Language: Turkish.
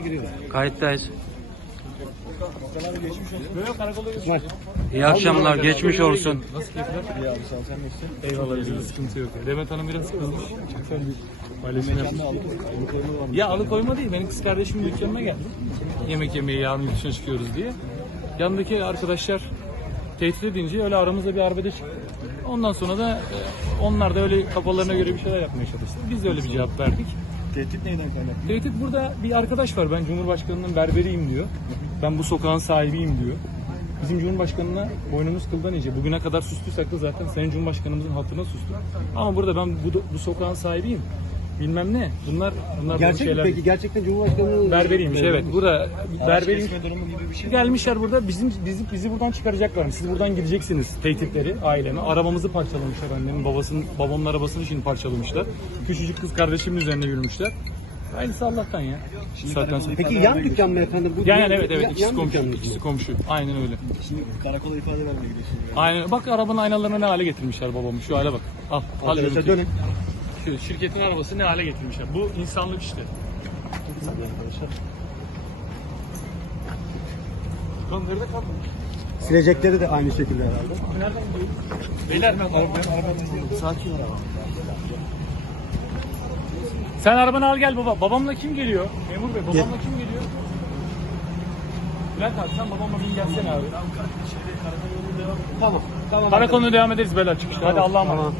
giriyor. Kayıttayız. Böyle karakola İsmail. İyi akşamlar. Geçmiş olsun. Nasıl keyifler? İyi abi sen sen nasılsın? Eyvallah bizde sıkıntı yok. Demet Hanım biraz kızmış. Sen bir paylaşım yapmış. Ya alıkoyma değil. Benim kız kardeşimin dükkanına geldim. Yemek yemeye yarın yurt dışına çıkıyoruz diye. Yanındaki arkadaşlar tehdit edince öyle aramızda bir arbede çıktı. Ondan sonra da e, onlar da öyle kafalarına göre bir şeyler yapmaya çalıştı. Biz de öyle bir cevap verdik. Tehdit neyden kaynaklı? Tehdit burada bir arkadaş var. Ben Cumhurbaşkanının berberiyim diyor. Ben bu sokağın sahibiyim diyor. Bizim Cumhurbaşkanına boynumuz kıldan iyice. Bugüne kadar sustuysak da zaten Sayın Cumhurbaşkanımızın hatırına sustuk. Ama burada ben bu, bu sokağın sahibiyim. Bilmem ne. Bunlar bunlar Gerçek mi şeyler. peki? Gerçekten Cumhurbaşkanı... Berberiymiş evet. Burada berberiymiş. durumu gibi bir şey. Gelmişler burada bizim bizi, bizi buradan çıkaracaklar. Siz buradan gideceksiniz tehditleri aileme. Arabamızı parçalamışlar annemin babasının babamın arabasını şimdi parçalamışlar. Küçücük kız kardeşimin üzerine yürümüşler. Aynısı Allah'tan ya. Zaten sonra. Peki yan dükkan mı efendim? Bu Yani evet evet yan- ikisi yan komşu. mı? ikisi komşu. Aynen öyle. Şimdi karakola ifade vermeye gidiyorsunuz. Aynen. Bak arabanın aynalarını ne hale getirmişler babamı. Şu hale bak. Al. al Arkadaşlar görüntüyü. dönün. Şu şirketin arabası ne hale getirmişler. Bu insanlık işte. Arkadaşlar. Lan nerede kaldın? Silecekleri de aynı şekilde herhalde. Nereden gidiyorsun? Beyler ben arabanın Sakin ol Sen arabanı al gel baba. Babamla kim geliyor? Memur bey babamla kim geliyor? Bülent abi sen babamla bin gelsene abi. Tamam. Tamam. Karakoluna devam ederiz beyler çıkışta. Hadi Allah'a emanet. Tamam.